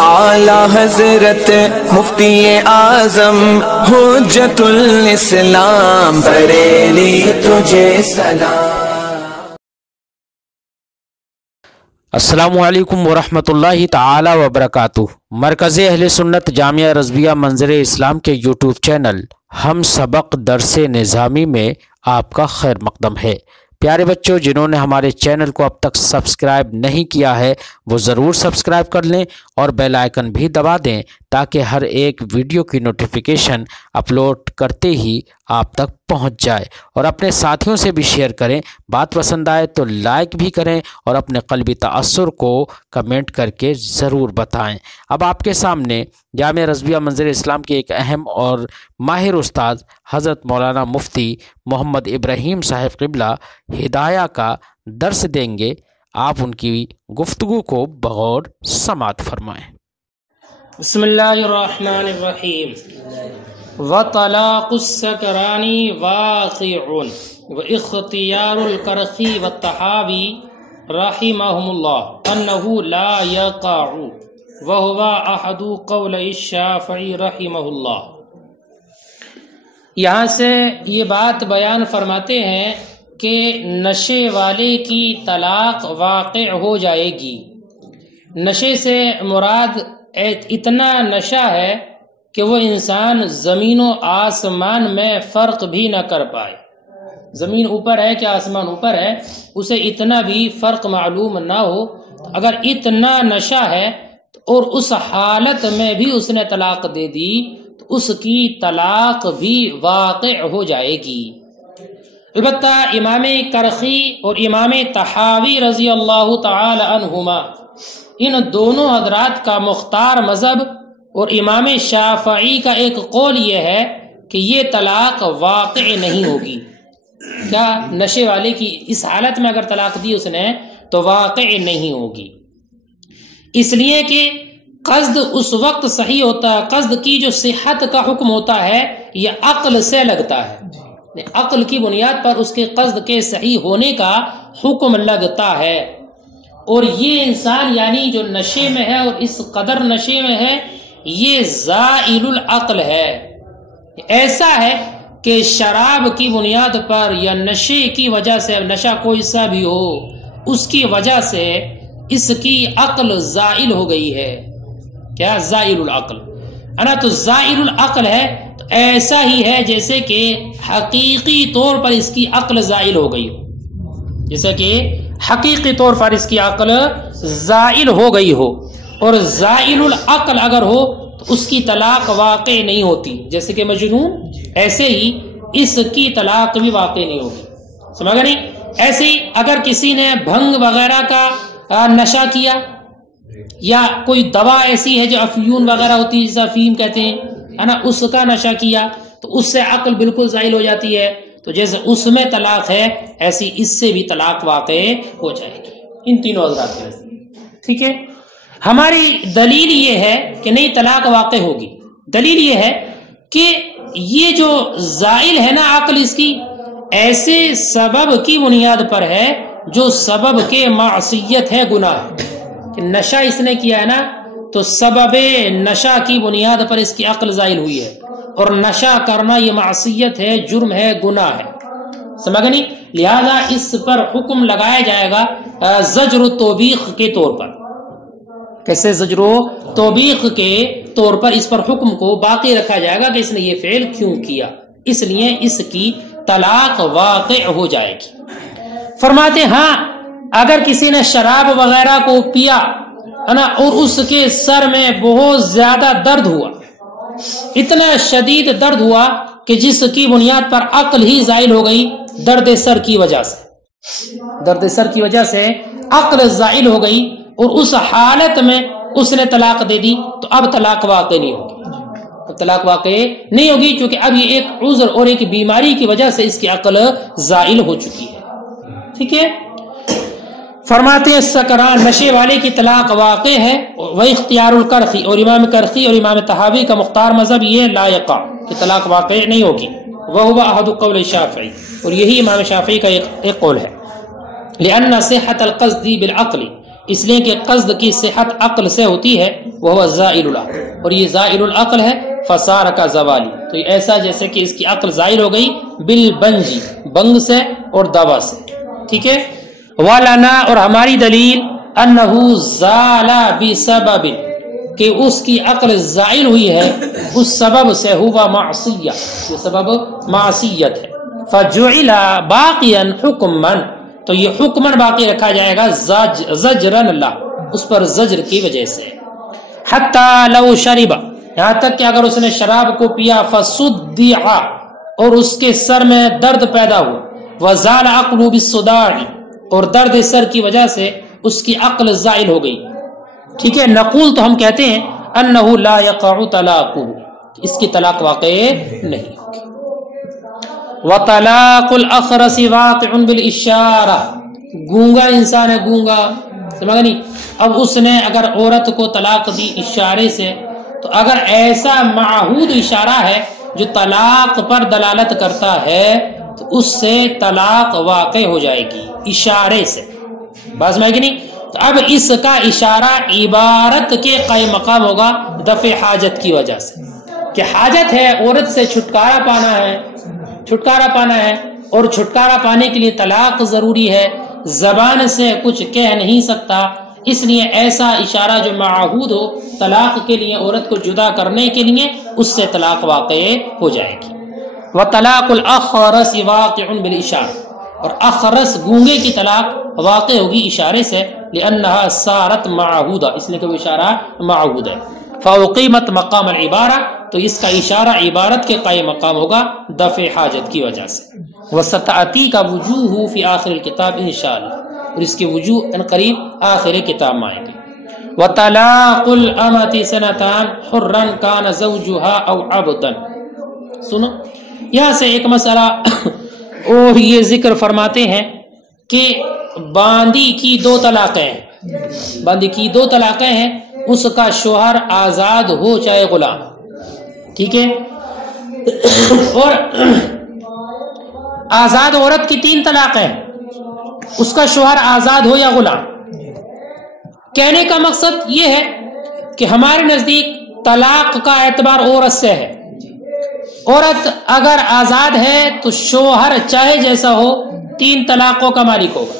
اعلی حضرت مفتی اعظم حجت الاسلام بریلی تجھے سلام۔ السلام علیکم ورحمۃ اللہ تعالی وبرکاتہ۔ مرکز اہل سنت جامعہ رضویہ منظر اسلام کے یوٹیوب چینل ہم سبق درس نظامی میں آپ کا خیر مقدم ہے۔ پیارے بچوں، جنہوں نے ہمارے چینل کو اب تک سبسکرائب نہیں کیا ہے وہ ضرور سبسکرائب کر لیں اور بیل آئیکن بھی دبا دیں تاکہ ہر ایک ویڈیو کی نوٹیفیکیشن اپلوڈ کرتے ہی آپ تک پہنچ جائے، اور اپنے ساتھیوں سے بھی شیئر کریں۔ بات پسند آئے تو لائک بھی کریں اور اپنے قلبی تأثر کو کمنٹ کر کے ضرور بتائیں۔ اب آپ کے سامنے جامعہ رضویہ منظر اسلام کے ایک اہم اور ماہر استاد حضرت مولانا مفتی محمد ابراہیم صاحب قبلہ ہدایہ کا درس دیں گے۔ آپ ان کی گفتگو کو بغور سماعت فرمائیں۔ بسم اللہ الرحمن الرحیم۔ وطلاق السکران واقع واختیار الکرخی والطحاوی رحمہم اللہ انہ لا یقع وہو احد قول الشافعی رحمہ اللہ۔ یہاں سے یہ بات بیان فرماتے ہیں کہ نشے والے کی طلاق واقع ہو جائے گی۔ نشے سے مراد اتنا نشہ ہے کہ وہ انسان زمین و آسمان میں فرق بھی نہ کر پائے۔ زمین اوپر ہے کہ آسمان اوپر ہے، اسے اتنا بھی فرق معلوم نہ ہو۔ اگر اتنا نشہ ہے اور اس حالت میں بھی اس نے طلاق دے دی تو اس کی طلاق بھی واقع ہو جائے گی۔ البتہ امام کرخی اور امام طحاوی رضی اللہ تعالی عنہما، ان دونوں حضرات کا مختار مذہب اور امام شافعی کا ایک قول یہ ہے کہ یہ طلاق واقع نہیں ہوگی۔ کیا نشے والے کی اس حالت میں اگر طلاق دی اس نے تو واقع نہیں ہوگی، اس لیے کہ قصد اس وقت صحیح ہوتا ہے۔ قصد کی جو صحت کا حکم ہوتا ہے یہ عقل سے لگتا ہے، عقل کی بنیاد پر اس کے قصد کے صحیح ہونے کا حکم لگتا ہے۔ اور یہ انسان یعنی جو نشے میں ہے اور اس قدر نشے میں ہے، یہ زائل العقل ہے۔ ایسا ہے کہ شراب کی بنیاد پر یا نشے کی وجہ سے، نشہ کوئی سا بھی ہو، اس کی وجہ سے اس کی عقل زائل ہو گئی ہے۔ کیا؟ زائل العقل ہے نا؟ تو زائل العقل ہے تو ایسا ہی ہے جیسے کہ حقیقی طور پر اس کی عقل زائل ہو گئی ہو، جیسے کہ حقیقی طور پر اس کی عقل زائل ہو گئی ہو۔ اور زائل العقل اگر ہو تو اس کی طلاق واقع نہیں ہوتی، جیسے کہ مجنون، ایسے ہی اس کی طلاق بھی واقع نہیں ہوگی۔ سمجھ گئے نہیں؟ ایسے ہی اگر کسی نے بھنگ وغیرہ کا نشہ کیا، یا کوئی دوا ایسی ہے جو افیون وغیرہ ہوتی ہے جسے افیم کہتے ہیں، ہے نا، اس کا نشہ کیا تو اس سے عقل بالکل زائل ہو جاتی ہے، تو جیسے اس میں طلاق ہے ایسی اس سے بھی طلاق واقع ہو جائے گی، ان تینوں حضرات کے نزدیک۔ ٹھیک ہے، ہماری دلیل یہ ہے کہ نہیں طلاق واقع ہوگی۔ دلیل یہ ہے کہ یہ جو زائل ہے نا عقل اس کی، ایسے سبب کی بنیاد پر ہے جو سبب کے معصیت ہے، گناہ ہے۔ کہ نشہ اس نے کیا ہے نا تو سبب نشہ کی بنیاد پر اس کی عقل زائل ہوئی ہے، اور نشہ کرنا یہ معصیت ہے، جرم ہے، گناہ ہے۔ سمجھ گئے نہیں؟ لہذا اس پر حکم لگایا جائے گا زجر و توبیخ کے طور پر۔ کیسے؟ زجر و توبیخ کے طور پر اس پر حکم کو باقی رکھا جائے گا کہ اس نے یہ فعل کیوں کیا، اس لیے اس کی طلاق واقع ہو جائے گی۔ فرماتے ہاں اگر کسی نے شراب وغیرہ کو پیا ہے نا اور اس کے سر میں بہت زیادہ درد ہوا، اتنا شدید درد ہوا کہ جس کی بنیاد پر عقل ہی زائل ہو گئی، درد سر کی وجہ سے، درد سر کی وجہ سے عقل زائل ہو گئی، اور اس حالت میں اس نے طلاق دے دی تو اب طلاق واقع نہیں ہوگی، اب طلاق واقع نہیں ہوگی، کیونکہ اب یہ ایک عذر اور ایک بیماری کی وجہ سے اس کی عقل زائل ہو چکی ہے۔ ٹھیک ہے، فرماتے ہیں سکران نشے والے کی طلاق واقع ہے۔ وہ اختیار الکرخی، اور امام کرخی اور امام طحاوی کا مختار مذہب یہ لا یقع، کہ طلاق واقع نہیں ہوگی۔ وہ احد قول شافعی، اور یہی امام شافعی کا ایک قول ہے۔ لأن صحة القصد بالعقل اس لیے کہ قصد کی صحت عقل سے ہوتی ہے، وہ زائل العقل، اور یہ زائل العقل ہے، فسار کا زوالی، تو یہ ایسا جیسے کہ اس کی عقل زائل ہو گئی بالبنجی، بنگ سے اور دوا سے، ٹھیک ہے۔ ولنا، اور ہماری دلیل، انہ زال بسبب، کہ اس کی عقل زائل ہوئی ہے اس سبب سے، ہوا معصیہ، یہ سبب معصیت ہے، فجعل باقیا حکما، تو یہ حکمن باقی رکھا جائے گا، زجرن اللہ، اس پر زجر کی وجہ سے، حتی لو شرب، یہاں تک کہ اگر اس نے شراب کو پیا، فصدع، اور اس کے سر میں درد پیدا ہوا، وزال عقلہ بالصداع، اور درد سر کی وجہ سے اس کی عقل زائل ہو گئی، ٹھیک ہے۔ نقول، تو ہم کہتے ہیں، انہ لا یقع طلاقہ، اس کی طلاق واقع نہیں ہوگی۔ وطلاق الاخرس واقع بالاشارہ، گونگا انسان ہے، گونگا، سمجھا نہیں؟ اب اس نے اگر عورت کو طلاق دی اشارے سے، تو اگر ایسا معہود اشارہ ہے جو طلاق پر دلالت کرتا ہے تو اس سے طلاق واقع ہو جائے گی اشارے سے، بات سمجھ گی نہیں؟ تو اب اس کا اشارہ عبارت کے قائم مقام ہوگا دفع حاجت کی وجہ سے، کہ حاجت ہے، عورت سے چھٹکارا پانا ہے، چھٹکارا پانا ہے، اور چھٹکارا پانے کے لیے طلاق ضروری ہے، زبان سے کچھ کہہ نہیں سکتا، اس لیے ایسا اشارہ جو معہود ہو طلاق کے لیے، عورت کو جدا کرنے کے لیے، اس سے طلاق واقع ہو جائے گی۔ وطلاق الاخرس واقع بالاشارہ، اور اخرس گونگے کی طلاق واقع ہوگی اشارے سے، لانها صارت معہودہ، اس لیے کہ وہ اشارہ معہود ہے، فاقیمت مقام العبارہ، تو اس کا اشارہ عبارت کے قائم مقام ہوگا دفع حاجت کی وجہ سے۔ وستأتی کا وجوہ فی آخر الکتاب انشاءاللہ، اور اس کی وجوہ ان قریب آخر کتاب میں آئیں گے۔ وطلاق الامۃ سنتان حرا کان زوجها او عبدا، سنو یہاں سے ایک مسئلہ اور یہ ذکر فرماتے ہیں کہ باندی کی دو طلاقیں ہیں، باندی کی دو طلاقیں ہیں، اس کا شوہر آزاد ہو چاہے غلام، ٹھیک ہے، اور آزاد عورت کی 3 طلاقیں ہیں، اس کا شوہر آزاد ہو یا غلام۔ کہنے کا مقصد یہ ہے کہ ہمارے نزدیک طلاق کا اعتبار عورت سے ہے، عورت اگر آزاد ہے تو شوہر چاہے جیسا ہو 3 طلاقوں کا مالک ہوگا،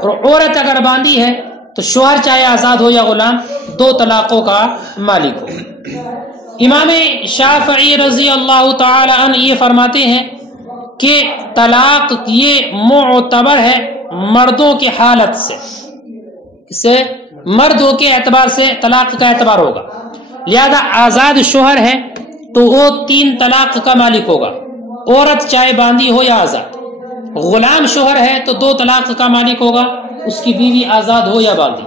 اور عورت اگر باندھی ہے تو شوہر چاہے آزاد ہو یا غلام 2 طلاقوں کا مالک ہوگا۔ امام شافعی رضی اللہ تعالی عنہ یہ فرماتے ہیں کہ طلاق یہ معتبر ہے مردوں کی حالت سے، اس سے مردوں کے اعتبار سے طلاق کا اعتبار ہوگا، لہذا آزاد شوہر ہے تو وہ 3 طلاق کا مالک ہوگا، عورت چاہے باندھی ہو یا آزاد۔ غلام شوہر ہے تو 2 طلاق کا مالک ہوگا، اس کی بیوی آزاد ہو یا باندھی،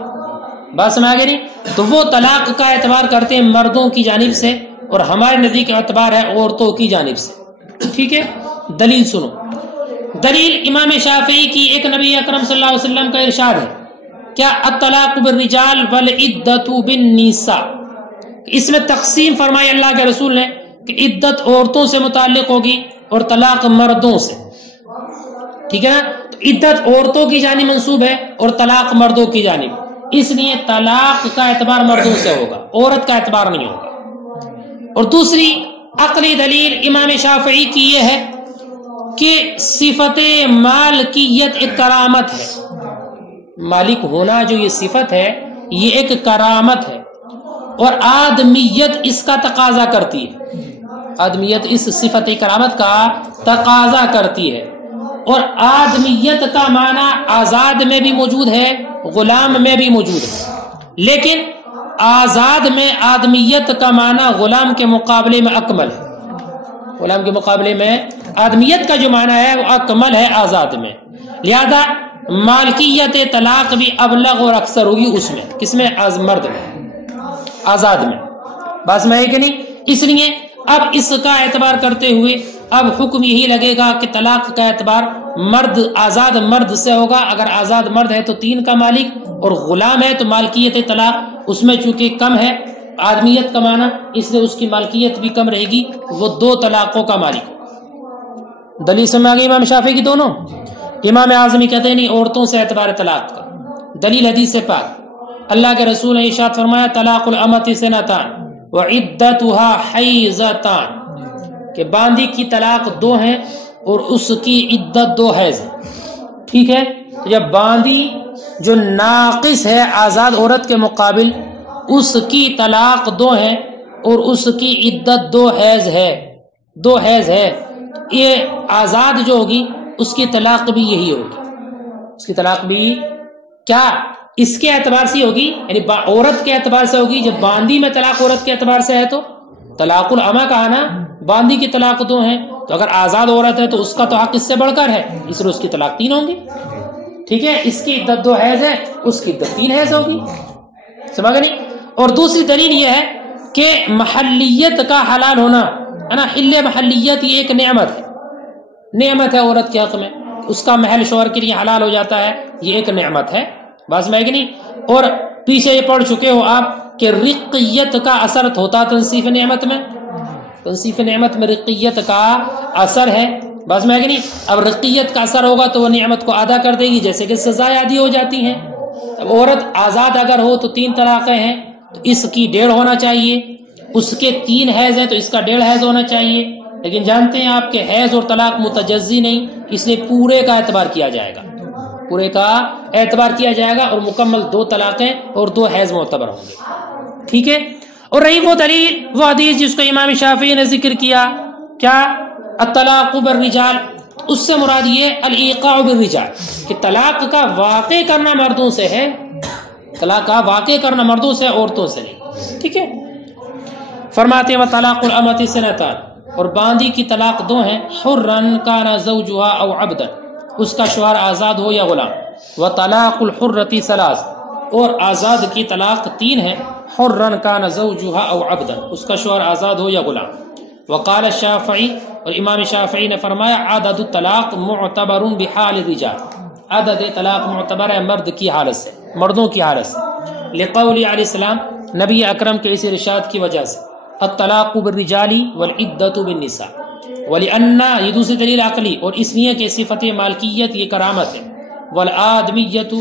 بات سمجھ آگے نہیں؟ تو وہ طلاق کا اعتبار کرتے ہیں مردوں کی جانب سے، اور ہمارے نزدیک اعتبار ہے عورتوں کی جانب سے، ٹھیک ہے۔ دلیل سنو، دلیل امام شافعی کی ایک نبی اکرم صلی اللہ علیہ وسلم کا ارشاد ہے، کیا الطلاق بالرجال والعدۃ بالنساء، اس میں تقسیم فرمائی اللہ کے رسول نے کہ عدت عورتوں سے متعلق ہوگی اور طلاق مردوں سے، ٹھیک ہے نا؟ تو عدت عورتوں کی جانب منسوب ہے اور طلاق مردوں کی جانب، اس لیے طلاق کا اعتبار مردوں سے ہوگا، عورت کا اعتبار نہیں ہوگا۔ اور دوسری عقلی دلیل امام شافعی کی یہ ہے کہ صفت مالکیت ایک کرامت ہے، مالک ہونا جو یہ صفت ہے یہ ایک کرامت ہے، اور آدمیت اس کا تقاضا کرتی ہے، آدمیت اس صفت کرامت کا تقاضا کرتی ہے، اور آدمیت کا معنی آزاد میں بھی موجود ہے، غلام میں بھی موجود ہے، لیکن آزاد میں آدمیت کا معنی غلام کے مقابلے میں اکمل ہے، غلام کے مقابلے میں آدمیت کا جو معنی ہے وہ اکمل ہے آزاد میں، لہذا مالکیت طلاق بھی ابلغ اور اکثر ہوگی اس میں، کس میں؟ مرد میں، آزاد میں، بس میں ہے کہ نہیں؟ اس لیے اب اس کا اعتبار کرتے ہوئے اب حکم یہی لگے گا کہ طلاق کا اعتبار مرد، آزاد مرد سے ہوگا، اگر آزاد مرد ہے تو 3 کا مالک، اور غلام ہے تو مالکیت طلاق اس میں چونکہ کم ہے آدمیت کا معنی، اس لیے اس کی مالکیت بھی کم رہے گی، وہ 2 طلاقوں کا مالک۔ دلیل سمجھ آگئی امام شافعی کی دونوں؟ امام اعظمی کہتے ہیں نہیں، عورتوں سے اعتبار طلاق کا، دلیل حدیث پاک، اللہ کے رسول نے ارشاد فرمایا طلاق الامۃ سنتان وعدتها حیضتان، کہ باندی کی طلاق 2 ہیں اور اس کی عدت 2 حیض ہے. ٹھیک ہے، جب باندی جو ناقص ہے آزاد عورت کے مقابل، اس کی طلاق 2 ہے اور اس کی عدت 2 حیض ہے، 2 حیض ہے، یہ آزاد جو ہوگی اس کی طلاق بھی یہی ہوگی. اس کی طلاق بھی کیا اس کے اعتبار سے ہوگی، یعنی عورت کے اعتبار سے ہوگی. جب باندی میں طلاق عورت کے اعتبار سے ہے تو طلاق الامہ کہا نا، باندی کی طلاق 2 ہیں، تو اگر آزاد عورت ہے تو اس کا تو حق اس سے بڑھ کر ہے، اس لیے اس کی طلاق 3 ہوں گی. ٹھیک ہے، اس کی عدت 2 حیض ہے، اس کی عدت 3 حیض ہوگی. سمجھ نہیں؟ اور دوسری دلیل یہ ہے کہ محلیت کا حلال ہونا ہے نا، حل محلیت یہ ایک نعمت ہے، نعمت ہے عورت کے حق میں، اس کا محل شوہر کے لیے حلال ہو جاتا ہے، یہ ایک نعمت ہے. بس میں کہ نہیں. اور پیچھے یہ پڑھ چکے ہو آپ کہ رقیت کا اثر ہوتا تنصیف نعمت میں، تنصیف نعمت میں رقیت کا اثر ہے. بس میں کہ نہیں. اب رقیت کا اثر ہوگا تو وہ نعمت کو ادا کر دے گی، جیسے کہ سزائیں عادی ہو جاتی ہیں. اب عورت آزاد اگر ہو تو 3 طلاقیں ہیں، تو اس کی 1.5 ہونا چاہیے، اس کے 3 حیض ہیں تو اس کا 1.5 حیض ہونا چاہیے. لیکن جانتے ہیں آپ کہ حیض اور طلاق متجزی نہیں، اس لیے پورے کا اعتبار کیا جائے گا، پورے کا اعتبار کیا جائے گا، اور مکمل 2 طلاقیں اور 2 حیض معتبر ہوں گے. ٹھیک ہے. اور رہی وہ دلیل، وہ حدیث جس کو امام شافعی نے ذکر کیا، کیا الطلاق بالرجال، اس سے مراد یہ الایقاع بالرجال، کہ طلاق کا واقع کرنا مردوں سے ہے، طلاق کا واقع کرنا مردوں سے، عورتوں سے نہیں. ٹھیک ہے. فرماتے ہیں وطلاق الامۃ سنتان، اور باندی کی طلاق 2 ہیں، حرن کان زوجها او عبدا، اس کا شوہر آزاد ہو یا غلام. وطلاق الحرۃ 3، اور آزاد کی طلاق 3 ہے، حرن کان زوجها او عبدا، اس کا شوہر آزاد ہو یا غلام. وقال الشافعی، اور امام شافعی نے فرمایا عدد الطلاق معتبر بحال الرجال، عدد طلاق معتبر ہے مرد کی حالت سے، مردوں کی حالت سے. لقول علیہ السلام، نبی اکرم کے اس ارشاد کی وجہ سے، الطلاق بالرجال والعدۃ بالنساء. ولأن، یہ دوسری دلیل عقلی، اور اس لیے کہ صفت مالکیت یہ کرامت ہے. والآدمیت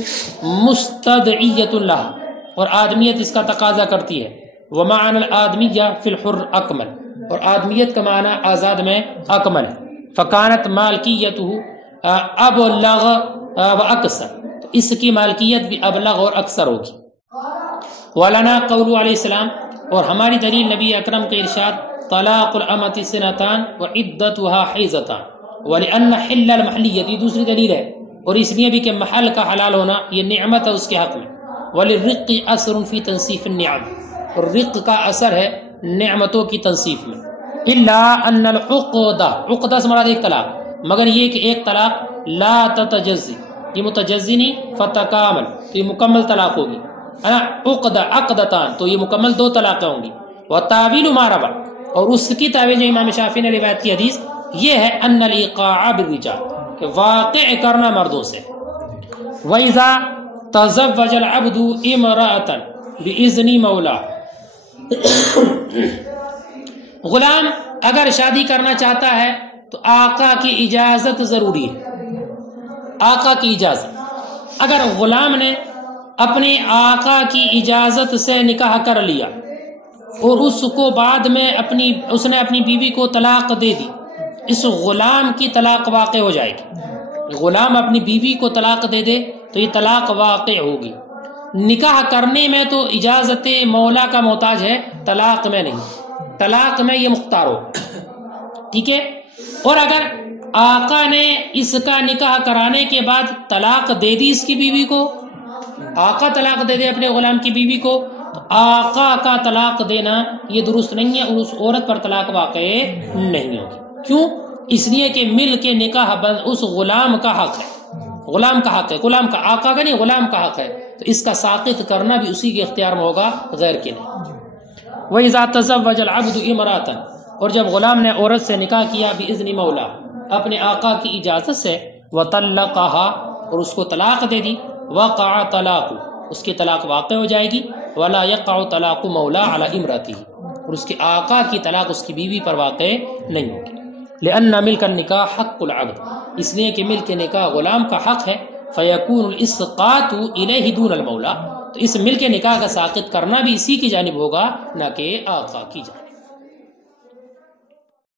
مستدعیۃ لها، اور آدمیت اس کا تقاضا کرتی ہے. ومعنى الآدمیہ فی الحر اکمل، اور آدمیت کا معنی آزاد میں اکمل ہے. فکانت مالکیتہ ابلغ و اکثر، تو اس کی مالکیت بھی ابلغ اور اکثر ہوگی. ولنا قول علیہ السلام، اور ہماری دلیل نبی اکرم کے ارشاد طلاق الامۃ سنتان وعدتها حیضتان. ولأن حل المحلیت، یہ دوسری دلیل ہے، اور اس لیے بھی کہ محل کا حلال ہونا یہ نعمت ہے اس کے حق میں. وللرق اثر فی تنصیف النعم، اور رق کا اثر ہے نعمتوں کی تنصیف میں. الا ان العقدہ، عقدہ سے مراد ایک طلاق، مگر یہ کہ ایک طلاق لا تتجزی، یہ متجزی نہیں، فتکامل، تو یہ مکمل طلاق ہوگی. عقدہ عقدتان، تو یہ مکمل 2 طلاقیں ہوں گی. وتاویل ما روا، اور اس کی تعویل جو امام شافعی نے روایت کی حدیث یہ ہے ان الایقاع بالرجال، کہ واقع کرنا مردوں سے. وَإِذَا تَزَوَّجَ الْعَبْدُ امْرَأَةً بِإِذْنِ مَوْلَاهُ، غلام اگر شادی کرنا چاہتا ہے تو آقا کی اجازت ضروری ہے. آقا کی اجازت، اگر غلام نے اپنے آقا کی اجازت سے نکاح کر لیا اور اس کو بعد میں اس نے اپنی بیوی کو طلاق دے دی، اس غلام کی طلاق واقع ہو جائے گی. غلام اپنی بیوی کو طلاق دے دے تو یہ طلاق واقع ہوگی. نکاح کرنے میں تو اجازت مولا کا محتاج ہے، طلاق میں نہیں، طلاق میں یہ مختار ہو. ٹھیک ہے. اور اگر آقا نے اس کا نکاح کرانے کے بعد طلاق دے دی اس کی بیوی کو، آقا طلاق دے دے اپنے غلام کی بیوی کو، تو آقا کا طلاق دینا یہ درست نہیں ہے، اور اس عورت پر طلاق واقع نہیں ہوگی. کیوں؟ اس لیے کہ مل کے نکاح اس غلام کا حق ہے، غلام کا حق ہے، غلام کا، آقا کا نہیں، غلام کا حق ہے. تو اس کا ساقط کرنا بھی اسی کے اختیار میں ہوگا، غیر کے نہیں. وَإِذَا تَزَوَّجَ الْعَبْدُ امْرَأَةً، اور جب غلام نے عورت سے نکاح کیا بِإِذْنِ مولا، اپنے آقا کی اجازت سے، وَطَلَّقَهَا، اور اس کو طلاق دے دی، وَقَعَ طَلَاقُ، اس کی طلاق واقع ہو جائے گی. وَلَا يَقَعُ طَلَاقُ مَوْلَى عَلَى امْرَأَتِهِ، اور اس کے آقا کی طلاق اس کی بیوی پر واقع نہیں ہوگی. لِأَنَّ مِلْكَ النِّكَاحِ حَقُّ الْعَبْدِ، اس لیے کہ ملک نکاح غلام کا حق ہے، فیکون الاسقاط الیہ دون المولا، تو اس مل کے نکاح کا ساقط کرنا بھی اسی کی جانب ہوگا نہ کہ آقا کی جانب۔